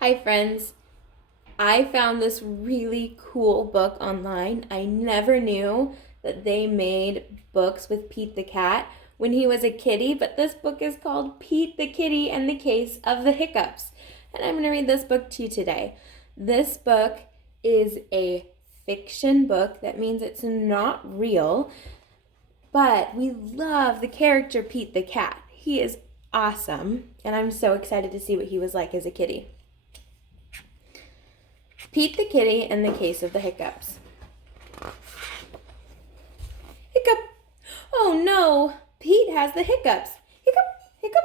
Hi, friends. I found this really cool book online. I never knew that they made books with Pete the cat when he was a kitty, but this book is called Pete the Kitty and the Case of the Hiccups. And I'm going to read this book to you today. This book is a fiction book. That means it's not real, but we love the character Pete the cat. He is awesome, and I'm so excited to see what he was like as a kitty. Pete the Kitty and the Case of the Hiccups. Hiccup! Oh no! Pete has the hiccups. Hiccup! Hiccup!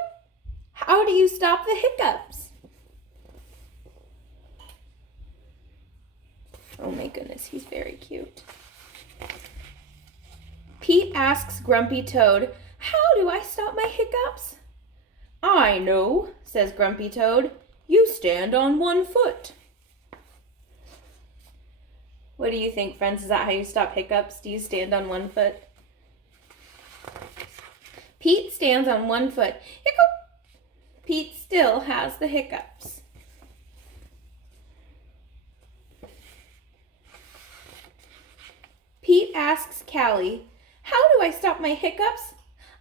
How do you stop the hiccups? Oh my goodness, he's very cute. Pete asks Grumpy Toad, "How do I stop my hiccups?" "I know," says Grumpy Toad. "You stand on one foot." What do you think, friends? Is that how you stop hiccups? Do you stand on one foot? Pete stands on one foot. Hiccup! Pete still has the hiccups. Pete asks Callie, "How do I stop my hiccups?"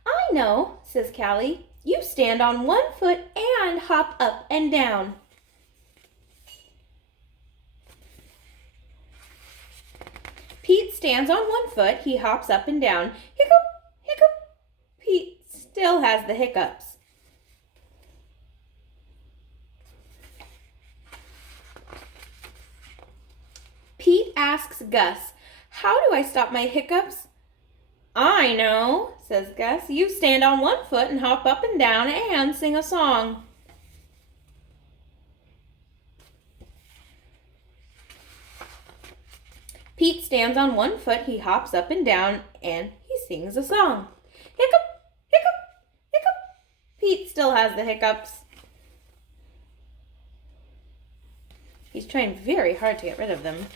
"I know," says Callie. "You stand on one foot and hop up and down." Pete stands on one foot. He hops up and down. Hiccup! Hiccup! Pete still has the hiccups. Pete asks Gus, "How do I stop my hiccups?" "I know," says Gus. "You stand on one foot and hop up and down and sing a song." Pete stands on one foot, he hops up and down, and he sings a song. Hiccup! Hiccup! Hiccup! Pete still has the hiccups. He's trying very hard to get rid of them.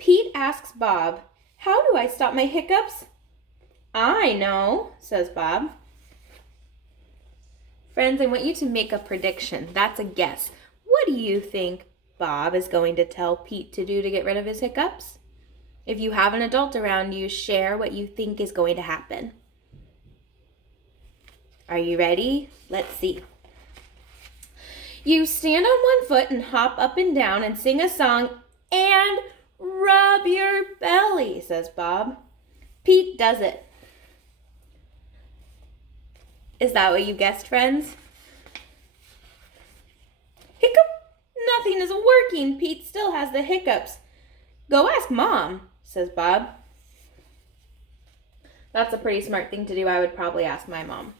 Pete asks Bob, "How do I stop my hiccups?" "I know," says Bob. Friends, I want you to make a prediction. That's a guess. What do you think Bob is going to tell Pete to do to get rid of his hiccups? If you have an adult around you, share what you think is going to happen. Are you ready? Let's see. "You stand on one foot and hop up and down and sing a song and rub your belly," says Bob. Pete does it. Is that what you guessed, friends? Hiccup! Nothing is working. Pete still has the hiccups. "Go ask Mom," says Bob. That's a pretty smart thing to do. I would probably ask my mom.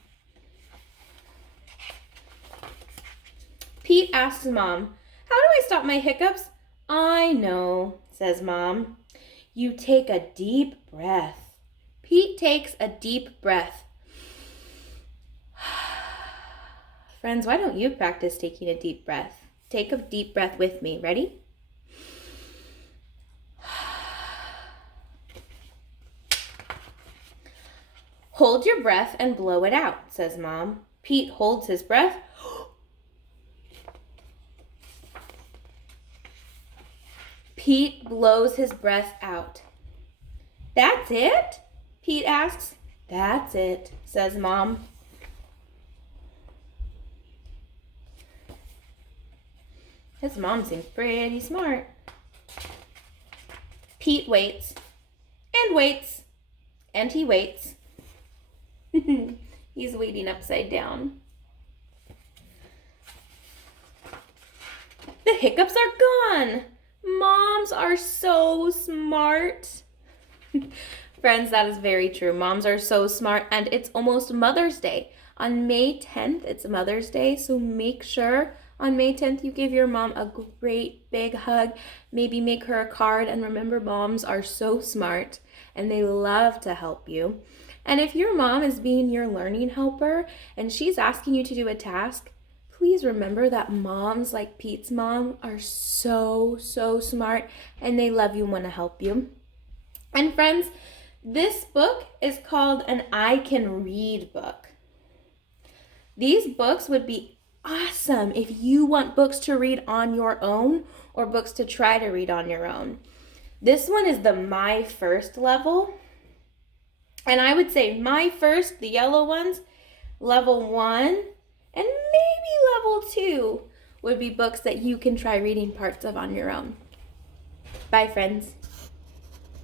Pete asks Mom, "How do I stop my hiccups?" "I know," says Mom. "You take a deep breath." Pete takes a deep breath. Friends, why don't you practice taking a deep breath? Take a deep breath with me. Ready? "Hold your breath and blow it out," says Mom. Pete holds his breath. Pete blows his breath out. "That's it?" Pete asks. "That's it," says Mom. His mom seems pretty smart. Pete waits and waits and he waits. He's waiting upside down. The hiccups are gone. Moms are so smart. Friends, that is very true. Moms are so smart, and it's almost Mother's Day. On May 10th, it's Mother's Day, so make sure on May 10th you give your mom a great big hug. Maybe make her a card, and remember, moms are so smart, and they love to help you. And if your mom is being your learning helper, and she's asking you to do a task, please remember that moms like Pete's mom are so smart, and they love you and want to help you. And friends, this book is called an I Can Read book. These books would be awesome if you want books to read on your own or books to try to read on your own. This one is the My First level. And I would say My First, the yellow ones, level 1, and maybe level 2 would be books that you can try reading parts of on your own. Bye, friends.